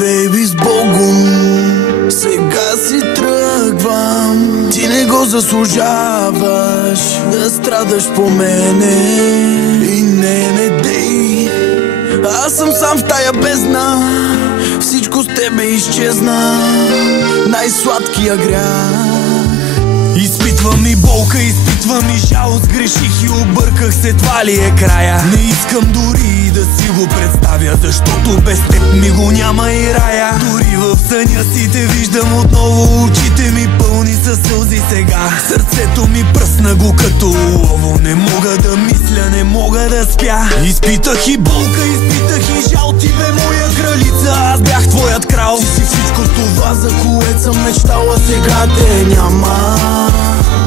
Бейби, с Богом, сега си тръгвам. Ти не го заслужаваш да страдаш по мене. И не дей, аз съм сам в тая бездна. Всичко с тебе изчезна, най-сладкия грях. Изпитвам и болка, изпитвам и жалост. Греших и обърках се, това ли е края? Не искам дори да си го представя, защото без теб ми го няма и рая. Дори в съня си те виждам отново, очите ми пълни със сълзи сега. Сърцето ми пръсна го като олово, не мога да мисля, не мога да спя. Изпитах и болка, изпитах и жал, ти бе моя кралица, аз бях твоят крал. Ти си всичко това, за което съм мечтала, сега те няма.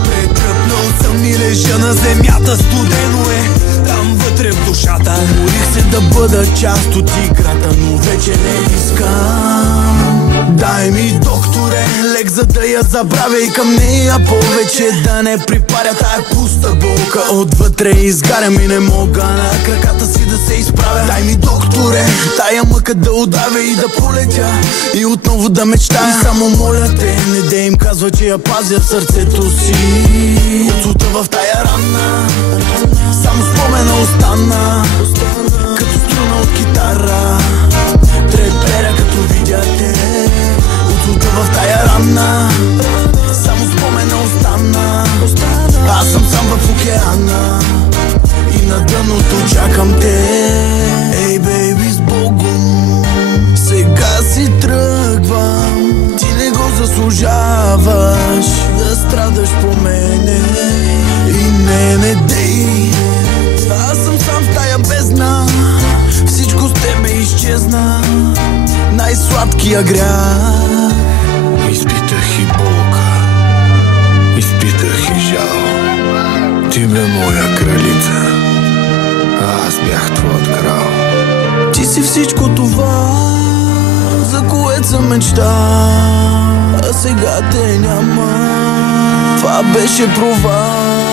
Претръпнал съм и лежа на земята, студено е там вътре в душата. Уморих се да бъда част от играта, но вече не искам. Дай ми, докторе, лек, за да я забравя и към нея повече да не припаря тая пуста болка. Отвътре изгарям и не мога на краката си да се изправя. Дай ми, докторе, тая мъка да удавя и да полетя и отново да мечтая. И само моля те, не дей им казва, че я пазя в сърцето си. От сута в тая рана само спомена остана, като струна от китара. Треперя като видя те. От сута в тая рана само спомена остана. Аз съм сам в океана и на дъното чакам те. Ей, бейби, с Богом, сега си тръгвам. Ти не го заслужаваш да страдаш по мене. И не дей, аз съм сам в тая бездна. Всичко с тебе изчезна, най-сладкия грях. Изпитах и болка, изпитах и жал. Ти бе моя кралица, аз бях твоят крал. Ти си всичко това, за което съм мечтал, а сега те няма. Това беше провал.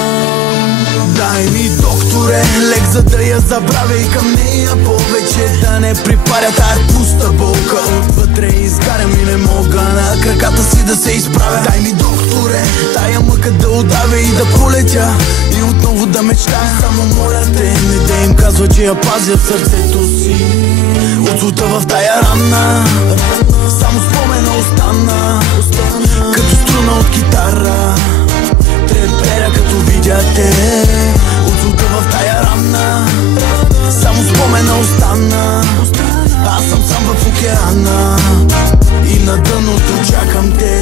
Дай ми, докторе, лек, за да я забравя и към нея повече да не припаря тая пуста болка. Отвътре изгарям и не мога на краката си да се изправя. Дай ми, докторе, тая мъка да удавя и да полетя и отново да мечтая. Само моля те, не дей им казва, че я пазя в сърцето си. От сута в тая рана само спомена остана, като струна от китара. Треперя като видя те. От сута в тая рана само спомена остана. Аз съм сам в океана и на дъното чакам те.